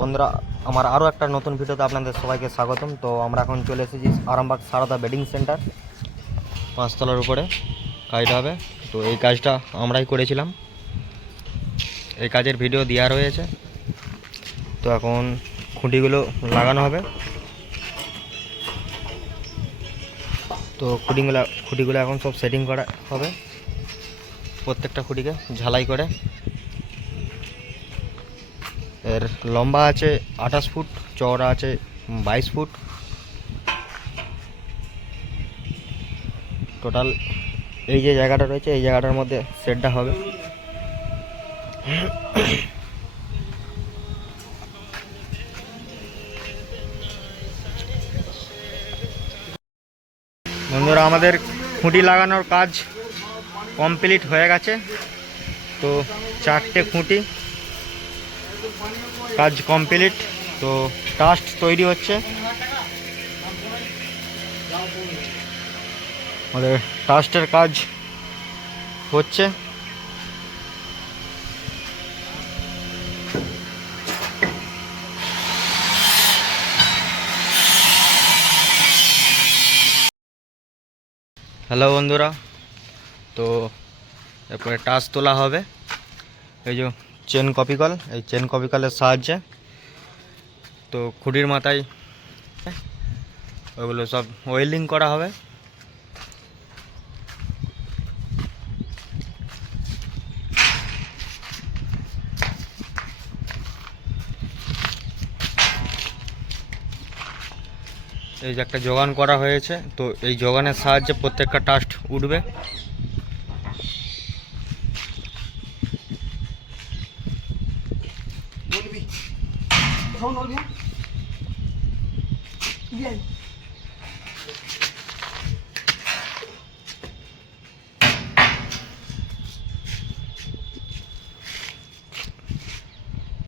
বন্ধুরা, আমার আরও একটা নতুন ভিডিওতে আপনাদের সবাইকে স্বাগতম। তো আমরা এখন চলে এসেছি আরামবাগ সারদা বেডিং সেন্টার, পাঁচতলার উপরে কাজটা হবে। তো এই কাজটা আমরাই করেছিলাম। এই কাজের ভিডিও দেওয়া রয়েছে। তো এখন খুঁটিগুলো লাগানো হবে। তো খুঁটিগুলো খুঁটিগুলো এখন সব সেটিং করা হবে। প্রত্যেকটা খুঁটিকে ঝালাই করে এর লম্বা আছে আঠাশ ফুট, চওড়া আছে বাইশ ফুট। টোটাল এই যে জায়গাটা রয়েছে, এই জায়গাটার মধ্যে সেটটা হবে। বন্ধুরা, আমাদের খুঁটি লাগানোর কাজ কমপ্লিট হয়ে গেছে। তো চারটে খুঁটি কাজ কমপ্লিট, তো টাস্ট তৈরি হচ্ছে। আমাদের টাস্টের কাজ হচ্ছে। হ্যালো বন্ধুরা, তো এরপরে টাচ তোলা হবে। এই যে চেন কপি কল, এই চেন কপি কলের সাহায্যে। তো খুঁটির মাথায় ওগুলো সব ওয়েল্ডিং করা হবে। এই যে একটা যোগান করা হয়েছে, তো এই যোগানের সাহায্যে প্রত্যেকটা টাস্ট উঠবে। Telefon Olga? Wiem.